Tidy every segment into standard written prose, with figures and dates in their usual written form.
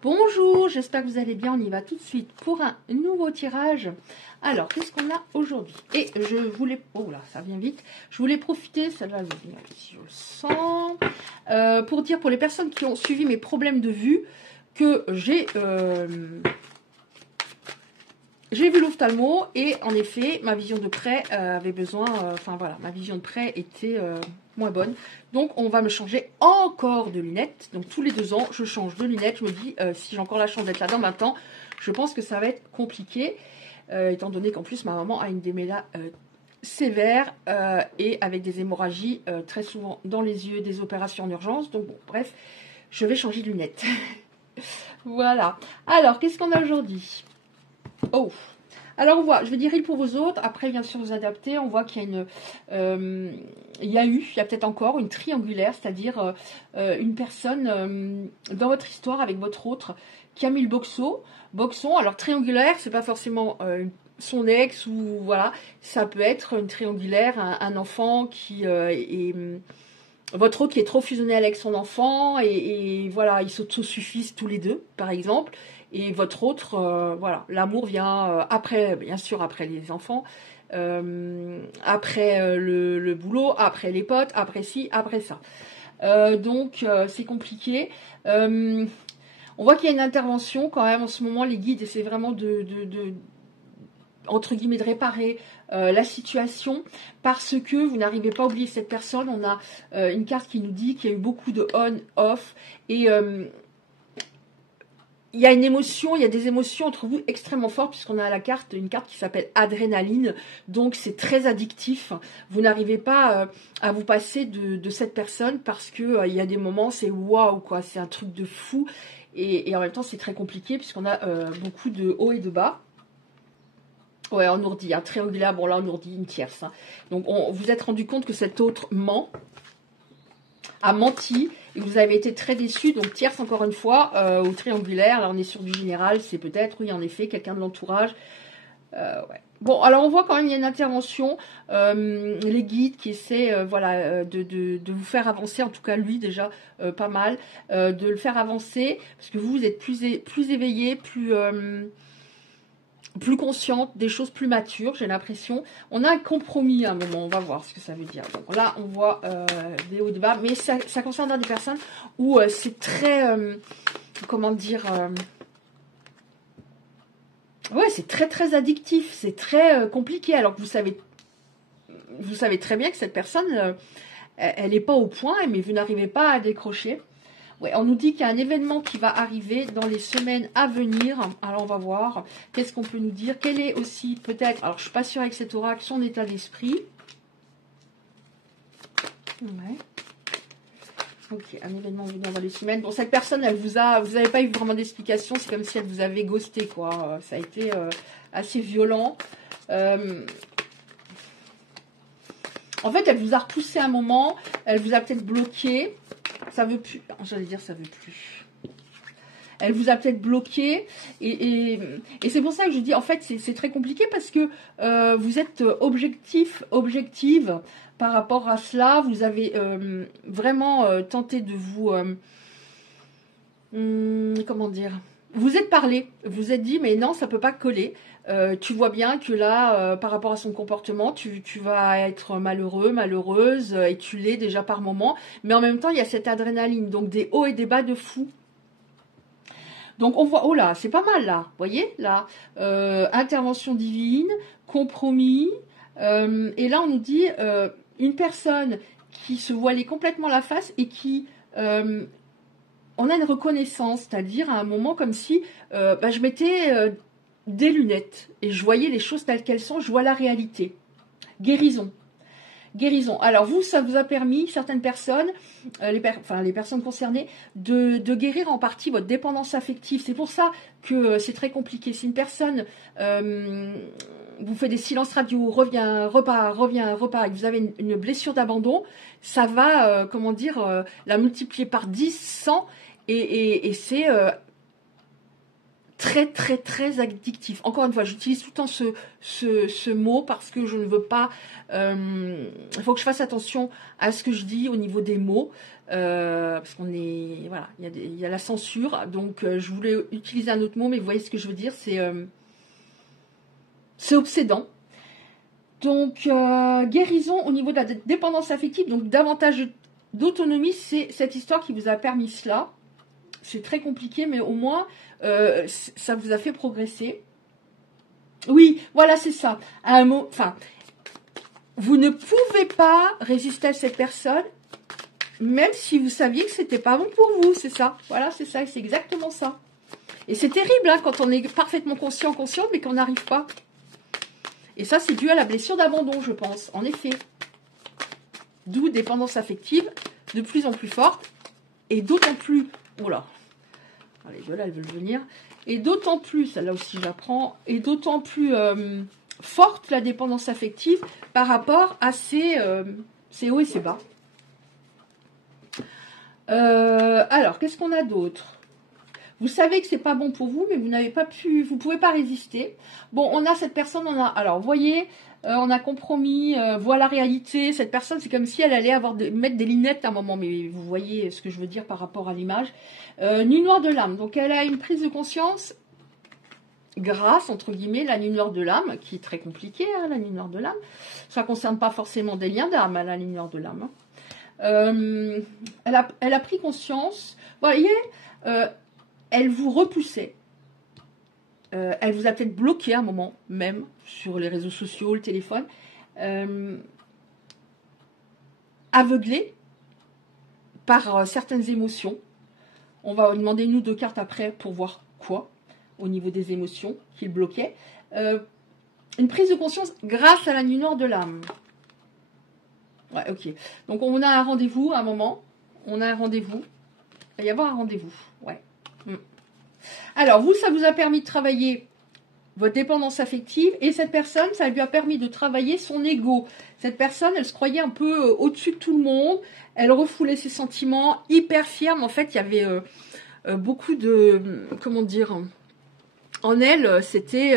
Bonjour, j'espère que vous allez bien. On y va tout de suite pour un nouveau tirage. Alors, qu'est-ce qu'on a aujourd'hui? Et je voulais... Oh là, ça vient vite. Je voulais profiter, celle-là, je vais venir si je le sens, pour dire pour les personnes qui ont suivi mes problèmes de vue que j'ai vu l'ophtalmo et en effet, ma vision de près avait besoin... Enfin voilà, ma vision de près était moins bonne. Donc, on va me changer encore de lunettes. Donc, tous les 2 ans, je change de lunettes. Je me dis, si j'ai encore la chance d'être là-dedans maintenant, je pense que ça va être compliqué. Étant donné qu'en plus, ma maman a une déméla sévère et avec des hémorragies très souvent dans les yeux, des opérations en urgence. Donc, bon, bref, je vais changer de lunettes. Voilà. Alors, qu'est-ce qu'on a aujourd'hui? Oh, alors on voit, je vais dire il pour vos autres, après bien sûr vous adapter, on voit qu'il y a il y a peut-être encore une triangulaire, c'est-à-dire une personne dans votre histoire avec votre autre qui a mis le boxon, alors triangulaire, c'est pas forcément son ex ou voilà, ça peut être une triangulaire, un enfant qui est... votre autre qui est trop fusionnel avec son enfant et voilà, ils s'autosuffisent tous les deux, par exemple. Et votre autre, voilà, l'amour vient après, bien sûr, après les enfants, après le boulot, après les potes, après ci, après ça. Donc, c'est compliqué. On voit qu'il y a une intervention quand même en ce moment, les guides essaient vraiment entre guillemets, de réparer la situation parce que vous n'arrivez pas à oublier cette personne. On a une carte qui nous dit qu'il y a eu beaucoup de on-off et il y a une émotion, il y a des émotions entre vous extrêmement fortes puisqu'on a à la carte une carte qui s'appelle adrénaline, donc c'est très addictif. Vous n'arrivez pas à vous passer de cette personne parce que il y a des moments c'est waouh quoi, c'est un truc de fou et en même temps c'est très compliqué puisqu'on a beaucoup de hauts et de bas. Ouais, en ourdi, un triangulaire, bon là en ourdi, une tierce. Hein. Donc vous êtes rendu compte que cet autre a menti et vous avez été très déçu. Donc tierce encore une fois, au triangulaire, là on est sur du général, c'est peut-être, oui en effet, quelqu'un de l'entourage. Ouais. Bon, alors on voit quand même il y a une intervention, les guides qui essaient voilà, de vous faire avancer, en tout cas lui déjà pas mal, de le faire avancer, parce que vous êtes plus éveillé, plus consciente, des choses plus matures, j'ai l'impression. On a un compromis à un moment, on va voir ce que ça veut dire. Donc là, on voit des hauts et des bas, mais ça concerne des personnes où c'est très, comment dire, ouais, c'est très très addictif, c'est très compliqué, alors que vous savez très bien que cette personne, elle n'est pas au point, mais vous n'arrivez pas à décrocher. Ouais, on nous dit qu'il y a un événement qui va arriver dans les semaines à venir. Alors, on va voir. Qu'est-ce qu'on peut nous dire? Quel est aussi, peut-être... Alors, je ne suis pas sûre avec cet oracle, son état d'esprit. Ouais. Ok, un événement venant dans les semaines. Bon, cette personne, vous n'avez pas eu vraiment d'explication. C'est comme si elle vous avait ghosté, quoi. Ça a été assez violent. En fait, elle vous a repoussé un moment. Elle vous a peut-être bloqué. Ça veut plus. J'allais dire ça veut plus. Elle vous a peut-être bloqué. Et c'est pour ça que je dis, en fait, c'est très compliqué parce que vous êtes objective par rapport à cela. Vous avez vraiment tenté de vous... comment dire? Vous êtes parlé. Vous êtes dit, mais non, ça peut pas coller. Tu vois bien que là, par rapport à son comportement, tu vas être malheureux, malheureuse, et tu l'es déjà par moment. Mais en même temps, il y a cette adrénaline, donc des hauts et des bas de fou. Donc on voit, oh là, c'est pas mal là, vous voyez, là, intervention divine, compromis, et là on nous dit une personne qui se voilait complètement la face et qui... on a une reconnaissance, c'est-à-dire à un moment comme si je mettais... des lunettes et je voyais les choses telles qu'elles sont, je vois la réalité. Guérison. Guérison. Alors vous, ça vous a permis, certaines personnes, les personnes concernées, de guérir en partie votre dépendance affective. C'est pour ça que c'est très compliqué. Si une personne vous fait des silences radio, revient, repart, et que vous avez une blessure d'abandon, ça va, comment dire, la multiplier par 10, 100, et c'est... très, très, très addictif. Encore une fois, j'utilise tout le temps ce mot parce que je ne veux pas... Il faut que je fasse attention à ce que je dis au niveau des mots. Parce qu'on est... Voilà, il y a la censure. Donc, je voulais utiliser un autre mot, mais vous voyez ce que je veux dire. C'est obsédant. Donc, guérison au niveau de la dépendance affective. Donc, davantage d'autonomie. C'est cette histoire qui vous a permis cela. C'est très compliqué, mais au moins, ça vous a fait progresser. Oui, voilà, c'est ça. À un mot, enfin, vous ne pouvez pas résister à cette personne, même si vous saviez que c'était pas bon pour vous, c'est ça. Voilà, c'est ça, c'est exactement ça. Et c'est terrible hein, quand on est parfaitement conscient, mais qu'on n'arrive pas. Et ça, c'est dû à la blessure d'abandon, je pense, en effet. D'où dépendance affective de plus en plus forte, et d'autant plus... Oula, les deux là, elles veulent venir. Et d'autant plus, celle-là aussi j'apprends, et d'autant plus forte la dépendance affective par rapport à ses hauts et ses bas. Alors, qu'est-ce qu'on a d'autre? Vous savez que c'est pas bon pour vous, mais vous n'avez pas pu, vous pouvez pas résister. Bon, on a cette personne, alors, vous voyez, on a compromis, voilà la réalité. Cette personne, c'est comme si elle allait mettre des lunettes à un moment, mais vous voyez ce que je veux dire par rapport à l'image. Nuit noire de l'âme, donc elle a une prise de conscience grâce, entre guillemets, la nuit noire de l'âme, qui est très compliquée, hein, la nuit noire de l'âme. Ça ne concerne pas forcément des liens d'âme, hein, la nuit noire de l'âme. Elle a pris conscience, vous voyez, elle vous repoussait. Elle vous a peut-être bloqué à un moment, même, sur les réseaux sociaux, le téléphone. Aveuglée par certaines émotions. On va demander une ou deux cartes après pour voir quoi, au niveau des émotions qui le bloquaient. Une prise de conscience grâce à la nuit noire de l'âme. Ouais, ok. Donc on a un rendez-vous à un moment. On a un rendez-vous. Il va y avoir un rendez-vous. Ouais. Alors, vous, ça vous a permis de travailler votre dépendance affective. Et cette personne, ça lui a permis de travailler son ego. Cette personne, elle se croyait un peu au-dessus de tout le monde. Elle refoulait ses sentiments, hyper fière. Mais en fait, il y avait beaucoup de... Comment dire? En elle, c'était...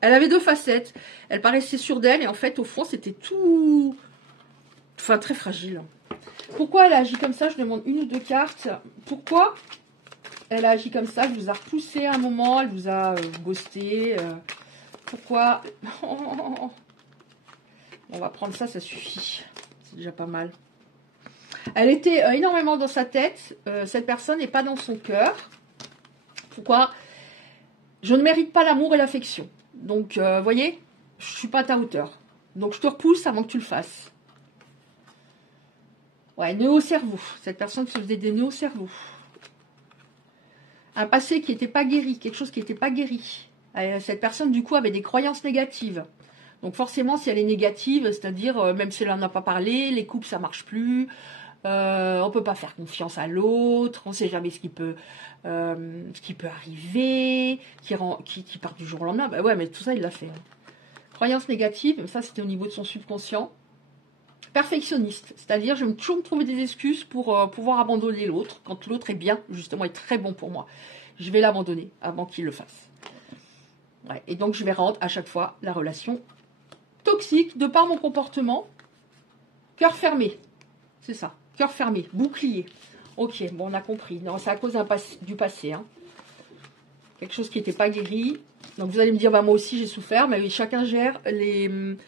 Elle avait deux facettes. Elle paraissait sûre d'elle. Et en fait, au fond, c'était tout... Enfin, très fragile. Pourquoi elle a agi comme ça? Je demande une ou deux cartes. Pourquoi elle a agi comme ça? Elle vous a repoussé à un moment, elle vous a ghosté. Pourquoi? On va prendre ça, ça suffit. C'est déjà pas mal. Elle était énormément dans sa tête. Cette personne n'est pas dans son cœur. Pourquoi? Je ne mérite pas l'amour et l'affection. Donc, vous voyez, je ne suis pas à ta hauteur. Donc, je te repousse avant que tu le fasses. Ouais, nœud au cerveau. Cette personne se faisait des nœuds au cerveau. Un passé qui n'était pas guéri, quelque chose qui n'était pas guéri. Cette personne, du coup, avait des croyances négatives. Donc forcément, si elle est négative, c'est-à-dire, même si elle n'en a pas parlé, les couples, ça ne marche plus. On ne peut pas faire confiance à l'autre. On ne sait jamais ce qui peut arriver, qui part du jour au lendemain. Bah ouais, mais tout ça, il l'a fait. Croyances négatives, ça, c'était au niveau de son subconscient. Perfectionniste, c'est-à-dire je vais toujours me trouver des excuses pour pouvoir abandonner l'autre, quand l'autre est bien, justement, est très bon pour moi. Je vais l'abandonner avant qu'il le fasse. Ouais, et donc je vais rendre à chaque fois la relation toxique de par mon comportement. Cœur fermé, c'est ça, cœur fermé, bouclier. Ok, bon, on a compris. Non, c'est à cause du passé. Hein. Quelque chose qui n'était pas guéri. Donc vous allez me dire, bah, moi aussi j'ai souffert, mais oui, chacun gère les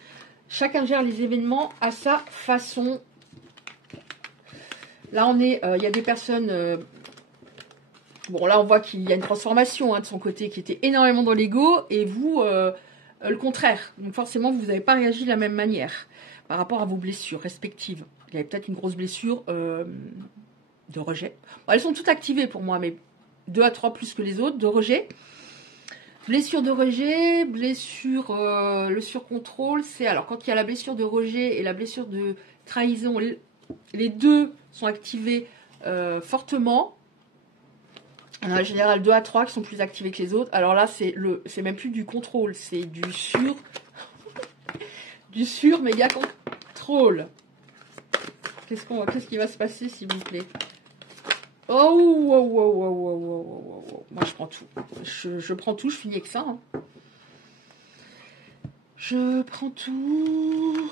événements à sa façon. Là, il y a des personnes... bon, là, on voit qu'il y a une transformation de son côté qui était énormément dans l'ego. Et vous, le contraire. Donc forcément, vous n'avez pas réagi de la même manière par rapport à vos blessures respectives. Il y avait peut-être une grosse blessure de rejet. Bon, elles sont toutes activées pour moi, mais 2 à 3 plus que les autres, de rejet. Blessure de rejet, blessure, le surcontrôle, c'est... Alors, quand il y a la blessure de rejet et la blessure de trahison, les deux sont activés fortement. En général, 2 à 3 qui sont plus activés que les autres. Alors là, c'est même plus du contrôle, c'est du méga contrôle. Qu'est-ce qui va se passer, s'il vous plaît? Oh, wow, wow, wow, wow, wow, wow, wow. Moi, je prends tout. Je prends tout, je finis avec ça. Hein. Je prends tout.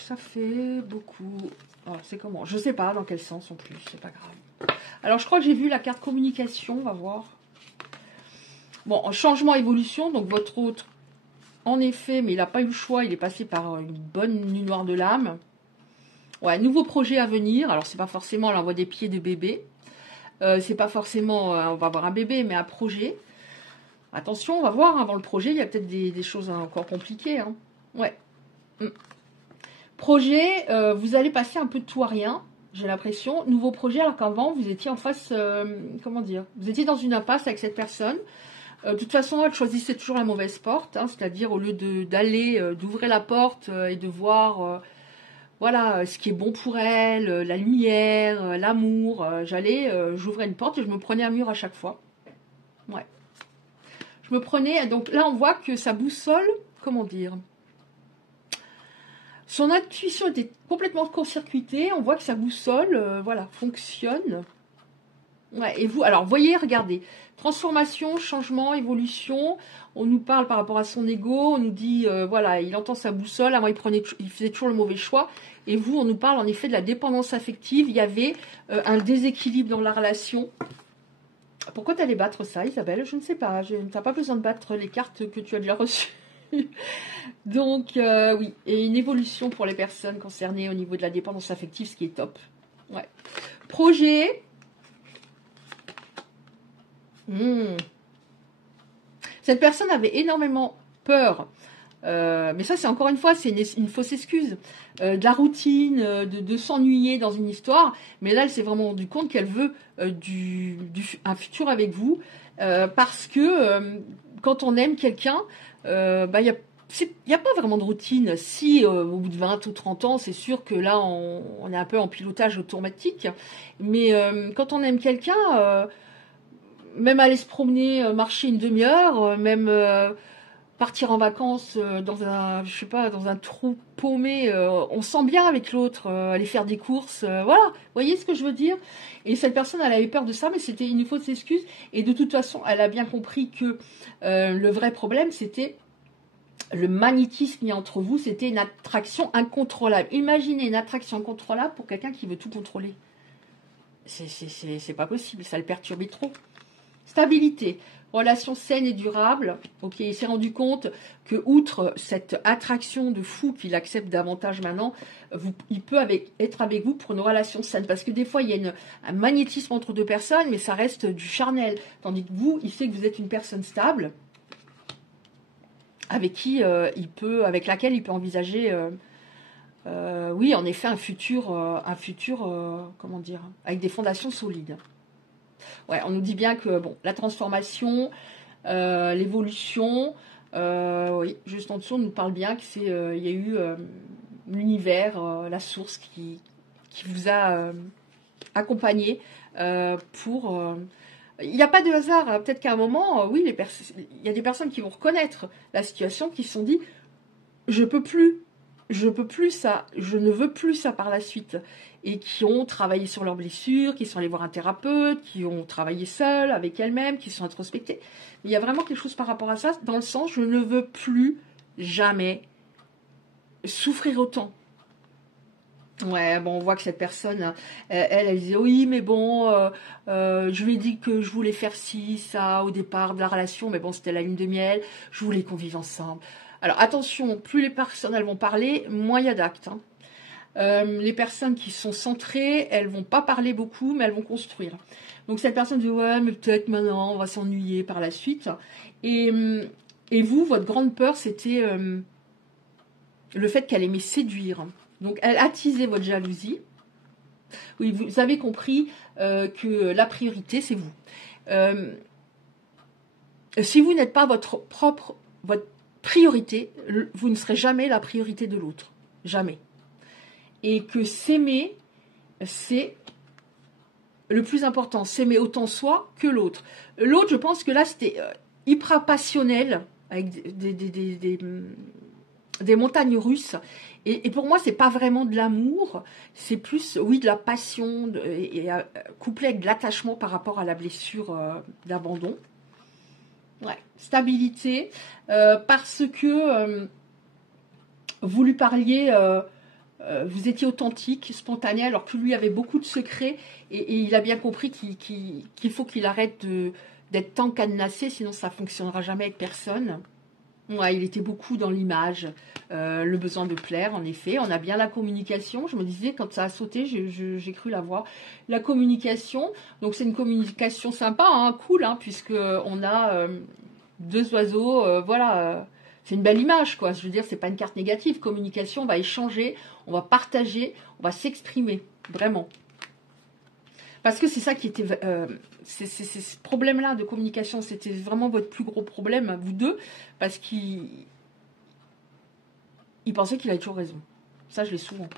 Ça fait beaucoup. Alors, c'est comment? Je sais pas dans quel sens en plus, c'est pas grave. Alors, je crois que j'ai vu la carte communication, on va voir. Bon, changement, évolution, donc votre autre, en effet, mais il n'a pas eu le choix, il est passé par une bonne nuit noire de l'âme. Ouais, nouveau projet à venir. Alors, c'est pas forcément l'envoi des pieds de bébé. C'est pas forcément, on va avoir un bébé, mais un projet. Attention, on va voir, hein, avant le projet, il y a peut-être des choses encore compliquées. Hein. Ouais. Projet, vous allez passer un peu de tout à rien, j'ai l'impression. Nouveau projet, alors qu'avant, vous étiez en face, comment dire, vous étiez dans une impasse avec cette personne. De toute façon, elle choisissait toujours la mauvaise porte, hein, c'est-à-dire au lieu d'aller, d'ouvrir la porte et de voir... voilà, ce qui est bon pour elle, la lumière, l'amour. J'ouvrais une porte et je me prenais un mur à chaque fois. Ouais. Je me prenais, donc là on voit que sa boussole, comment dire, son intuition était complètement court-circuitée. On voit que sa boussole, voilà, fonctionne. Ouais, et vous, alors voyez, regardez, transformation, changement, évolution. On nous parle par rapport à son ego, on nous dit, voilà, il entend sa boussole, avant il faisait toujours le mauvais choix. Et vous, on nous parle en effet de la dépendance affective. Il y avait un déséquilibre dans la relation. Pourquoi tu allais battre ça, Isabelle? Je ne sais pas. Tu n'as pas besoin de battre les cartes que tu as déjà reçues. Donc, oui, et une évolution pour les personnes concernées au niveau de la dépendance affective, ce qui est top. Ouais. Projet. Cette personne avait énormément peur. Mais ça, c'est encore une fois, c'est une fausse excuse. De la routine, de s'ennuyer dans une histoire. Mais là, elle s'est vraiment rendu compte qu'elle veut un futur avec vous. Parce que quand on aime quelqu'un, bah, il n'y a pas vraiment de routine. Si au bout de 20 ou 30 ans, c'est sûr que là, on est un peu en pilotage automatique. Mais quand on aime quelqu'un, même aller se promener, marcher une demi-heure, même partir en vacances dans un, je sais pas, dans un trou paumé, on sent bien avec l'autre, aller faire des courses, voilà. Vous voyez ce que je veux dire? Et cette personne, elle avait peur de ça, mais c'était une fausse excuse. Et de toute façon, elle a bien compris que le vrai problème, c'était le magnétisme qu'il y a entre vous, c'était une attraction incontrôlable. Imaginez une attraction incontrôlable pour quelqu'un qui veut tout contrôler. C'est pas possible, ça le perturbe trop. Stabilité, relation saine et durable. Ok, il s'est rendu compte que, outre cette attraction de fou qu'il accepte davantage maintenant, il peut être avec vous pour une relation saine. Parce que des fois, il y a un magnétisme entre deux personnes, mais ça reste du charnel. Tandis que vous, il sait que vous êtes une personne stable, avec laquelle il peut envisager, oui, en effet, un futur, comment dire, avec des fondations solides. Ouais, on nous dit bien que bon, la transformation, l'évolution, oui, juste en dessous, on nous parle bien que il y a eu l'univers, la source qui vous a accompagné pour. Il n'y a pas de hasard. Hein. Peut-être qu'à un moment, oui, il y a des personnes qui vont reconnaître la situation, qui se sont dit, je peux plus ça, je ne veux plus ça par la suite. Et qui ont travaillé sur leurs blessures, qui sont allés voir un thérapeute, qui ont travaillé seuls, avec elles-mêmes, qui sont introspectées. Mais il y a vraiment quelque chose par rapport à ça, dans le sens, je ne veux plus jamais souffrir autant. Ouais, bon, on voit que cette personne, elle disait, oui, mais bon, je lui ai dit que je voulais faire ci, ça, au départ de la relation, mais bon, c'était la lune de miel, je voulais qu'on vive ensemble. Alors, attention, plus les personnes, elles vont parler, moins il y a d'actes, hein. Les personnes qui sont centrées, elles vont pas parler beaucoup, mais elles vont construire. Donc cette personne dit ouais, mais peut-être maintenant on va s'ennuyer par la suite. Et vous, votre grande peur, c'était le fait qu'elle aimait séduire. Donc elle attisait votre jalousie. Oui, vous avez compris que la priorité, c'est vous. Si vous n'êtes pas votre priorité, vous ne serez jamais la priorité de l'autre. Jamais. Et que s'aimer, c'est le plus important. S'aimer autant soi que l'autre. L'autre, je pense que là, c'était hyper passionnel, avec des montagnes russes. Et pour moi, c'est pas vraiment de l'amour, c'est plus, oui, de la passion, couplé avec de l'attachement par rapport à la blessure d'abandon. Ouais, stabilité, parce que vous lui parliez, vous étiez authentique, spontané, alors que lui avait beaucoup de secrets, et il a bien compris qu'il faut qu'il arrête d'être tant cadenassé, sinon ça fonctionnera jamais avec personne. Ouais, il était beaucoup dans l'image, le besoin de plaire, en effet. On a bien la communication. Je me disais, quand ça a sauté, j'ai cru la voir. La communication, donc c'est une communication sympa, hein, cool, hein, puisque on a deux oiseaux, voilà. C'est une belle image, quoi. Je veux dire, c'est pas une carte négative. Communication, on va échanger, on va partager, on va s'exprimer, vraiment. Parce que c'est ça qui était... ce problème-là de communication, c'était vraiment votre plus gros problème, vous deux, parce qu'il pensait qu'il avait toujours raison. Ça, je l'ai souvent.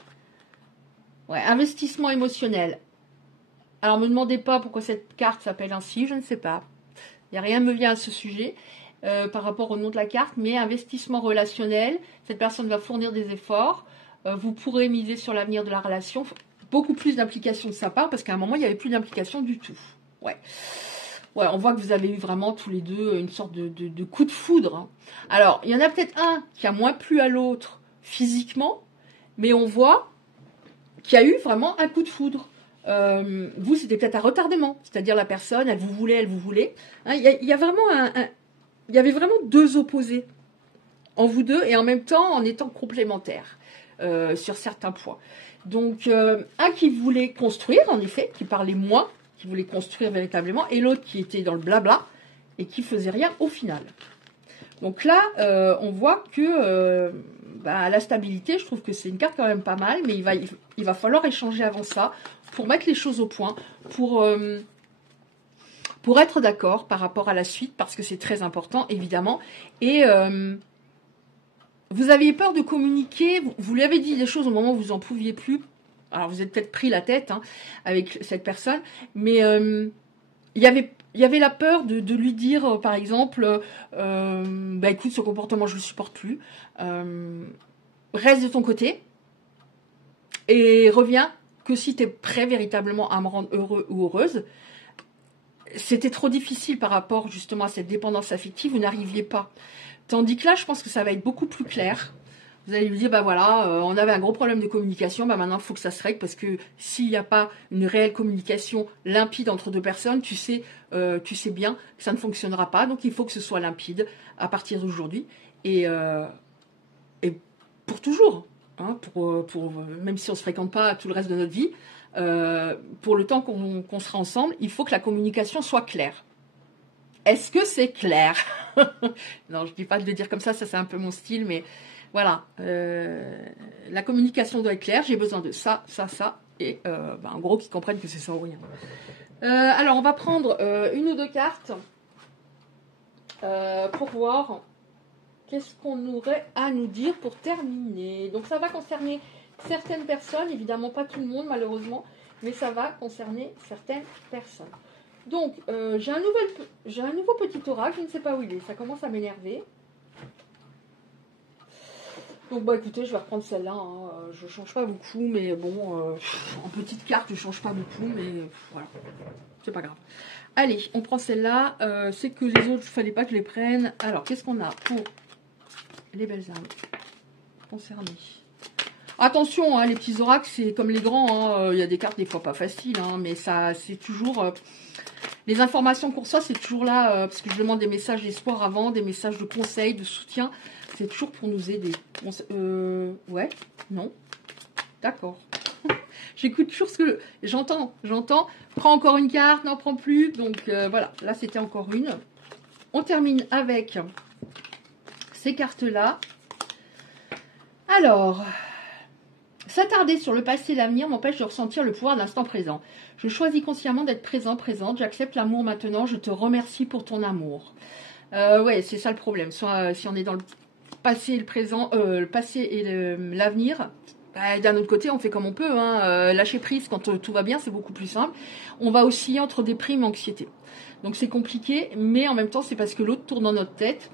Ouais, investissement émotionnel. Alors, ne me demandez pas pourquoi cette carte s'appelle ainsi, je ne sais pas. Il n'y a rien qui me vient à ce sujet par rapport au nom de la carte, mais investissement relationnel, cette personne va fournir des efforts, vous pourrez miser sur l'avenir de la relation, beaucoup plus d'implication de sa part, parce qu'à un moment, il n'y avait plus d'implication du tout. Ouais. Ouais, on voit que vous avez eu vraiment tous les deux une sorte de coup de foudre. Hein. Alors, il y en a peut-être un qui a moins plu à l'autre physiquement, mais on voit qu'il y a eu vraiment un coup de foudre. Vous, c'était peut-être un retardement, c'est-à-dire la personne, elle vous voulait. Hein, il y a vraiment il y avait vraiment deux opposés en vous deux, et en même temps en étant complémentaires sur certains points. Donc, un qui voulait construire, en effet, qui parlait moins, qui voulait construire véritablement, et l'autre qui était dans le blabla et qui faisait rien au final. Donc là, on voit que la stabilité, je trouve que c'est une carte quand même pas mal, mais il va falloir échanger avant ça pour mettre les choses au point, pour être d'accord par rapport à la suite, parce que c'est très important, évidemment. Et vous aviez peur de communiquer, vous lui avez dit des choses au moment où vous n'en pouviez plus. Alors, vous êtes peut-être pris la tête avec cette personne, mais il y avait la peur de lui dire, par exemple, écoute, ce comportement, je ne le supporte plus. Reste de ton côté et reviens que si tu es prêt véritablement à me rendre heureux ou heureuse. C'était trop difficile par rapport justement à cette dépendance affective, vous n'arriviez pas. Tandis que là, je pense que ça va être beaucoup plus clair. Vous allez lui dire, on avait un gros problème de communication, maintenant il faut que ça se règle, parce que s'il n'y a pas une réelle communication limpide entre deux personnes, tu sais bien que ça ne fonctionnera pas, donc il faut que ce soit limpide à partir d'aujourd'hui, et pour toujours, hein, même si on ne se fréquente pas tout le reste de notre vie, pour le temps qu'on sera ensemble, il faut que la communication soit claire. Est-ce que c'est clair? Non, je ne dis pas de le dire comme ça c'est un peu mon style, mais voilà. La communication doit être claire, j'ai besoin de ça, et en gros qu'ils comprennent que c'est ça ou rien. Alors, on va prendre une ou deux cartes pour voir qu'est-ce qu'on aurait à nous dire pour terminer. Donc, ça va concerner certaines personnes, évidemment pas tout le monde malheureusement, mais ça va concerner certaines personnes. Donc, j'ai un nouveau petit oracle, je ne sais pas où il est, ça commence à m'énerver. Donc, écoutez, je vais reprendre celle-là, hein. Je ne change pas beaucoup, mais bon, en petite carte, je ne change pas beaucoup, mais voilà, c'est pas grave. Allez, on prend celle-là, c'est que les autres, il ne fallait pas que je les prenne. Alors, qu'est-ce qu'on a pour les belles âmes concernées? Attention, hein, les petits oracles, c'est comme les grands. Il y a des cartes des fois pas faciles, hein, mais ça, c'est toujours... les informations qu'on reçoit, c'est toujours là, parce que je demande des messages d'espoir avant, des messages de conseil, de soutien. C'est toujours pour nous aider. Ouais, non, d'accord. J'écoute toujours ce que... J'entends. Prends encore une carte, n'en prends plus. Donc voilà, là c'était encore une. On termine avec ces cartes-là. Alors... S'attarder sur le passé et l'avenir m'empêche de ressentir le pouvoir de l'instant présent. Je choisis consciemment d'être présente. J'accepte l'amour maintenant. Je te remercie pour ton amour. Ouais, c'est ça le problème. Soit si on est dans le passé et le présent, le passé et l'avenir, D'un autre côté, on fait comme on peut. Hein. Lâcher prise quand tout va bien, c'est beaucoup plus simple. On va osciller entre déprime et anxiété. Donc c'est compliqué, mais en même temps, c'est parce que l'autre tourne dans notre tête.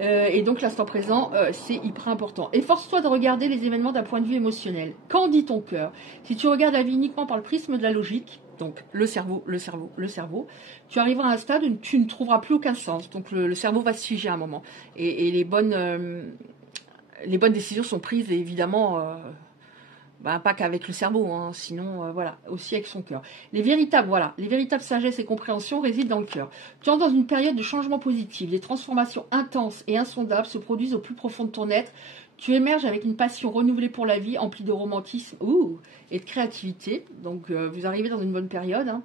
Et donc l'instant présent, c'est hyper important. Efforce-toi de regarder les événements d'un point de vue émotionnel. Qu'en dit ton cœur? Si tu regardes la vie uniquement par le prisme de la logique, donc le cerveau, tu arriveras à un stade où tu ne trouveras plus aucun sens. Donc le cerveau va se figer à un moment. Et les bonnes décisions sont prises, évidemment... pas qu'avec le cerveau, hein, sinon, voilà, aussi avec son cœur. Les véritables sagesse et compréhension résident dans le cœur. Tu entres dans une période de changement positif. Des transformations intenses et insondables se produisent au plus profond de ton être. Tu émerges avec une passion renouvelée pour la vie, emplie de romantisme et de créativité. Donc, vous arrivez dans une bonne période. Hein.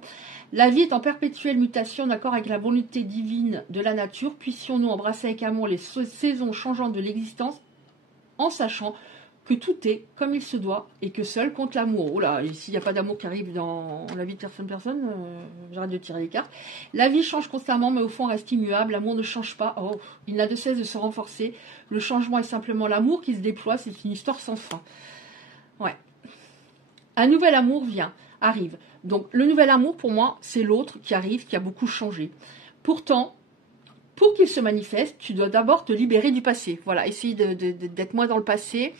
La vie est en perpétuelle mutation, d'accord avec la volonté divine de la nature. Puissions-nous embrasser avec amour les saisons changeantes de l'existence en sachant que tout est comme il se doit et que seul compte l'amour. Oh là, s'il n'y a pas d'amour qui arrive dans la vie de personne, j'arrête de tirer les cartes. La vie change constamment, mais au fond reste immuable. L'amour ne change pas. Oh, il n'a de cesse de se renforcer. Le changement est simplement l'amour qui se déploie. C'est une histoire sans fin. Ouais. Un nouvel amour arrive. Donc, le nouvel amour, pour moi, c'est l'autre qui arrive, qui a beaucoup changé. Pourtant, pour qu'il se manifeste, tu dois d'abord te libérer du passé. Voilà, essayer d'être moins dans le passé.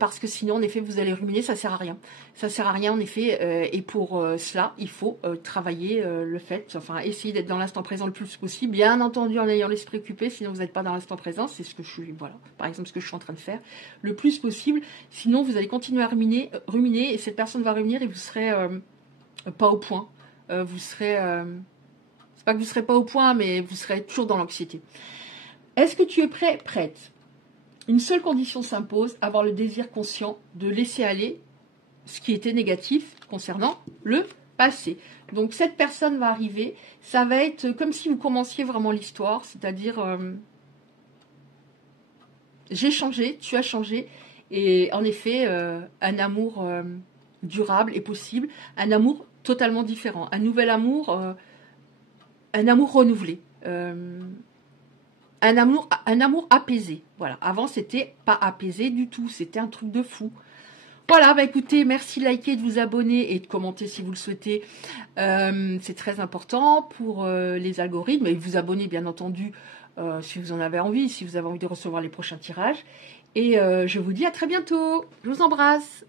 Parce que sinon, en effet, vous allez ruminer, ça sert à rien. Ça sert à rien, en effet, et pour cela, il faut travailler le fait, enfin, essayer d'être dans l'instant présent le plus possible, bien entendu en ayant l'esprit occupé, sinon vous n'êtes pas dans l'instant présent, c'est ce que je suis, voilà, par exemple, ce que je suis en train de faire, le plus possible, sinon vous allez continuer à ruminer, et cette personne va revenir et vous serez pas au point, vous serez, c'est pas que vous serez pas au point, mais vous serez toujours dans l'anxiété. Est-ce que tu es prête? Une seule condition s'impose, avoir le désir conscient de laisser aller ce qui était négatif concernant le passé. Donc cette personne va arriver, ça va être comme si vous commenciez vraiment l'histoire, c'est-à-dire j'ai changé, tu as changé, et en effet un amour durable est possible, un amour totalement différent, un nouvel amour, un amour renouvelé. Un amour apaisé. Voilà. Avant, c'était pas apaisé du tout. C'était un truc de fou. Voilà, écoutez, merci de liker, de vous abonner et de commenter si vous le souhaitez. C'est très important pour les algorithmes. Et vous abonner, bien entendu, si vous en avez envie, si vous avez envie de recevoir les prochains tirages. Et je vous dis à très bientôt. Je vous embrasse.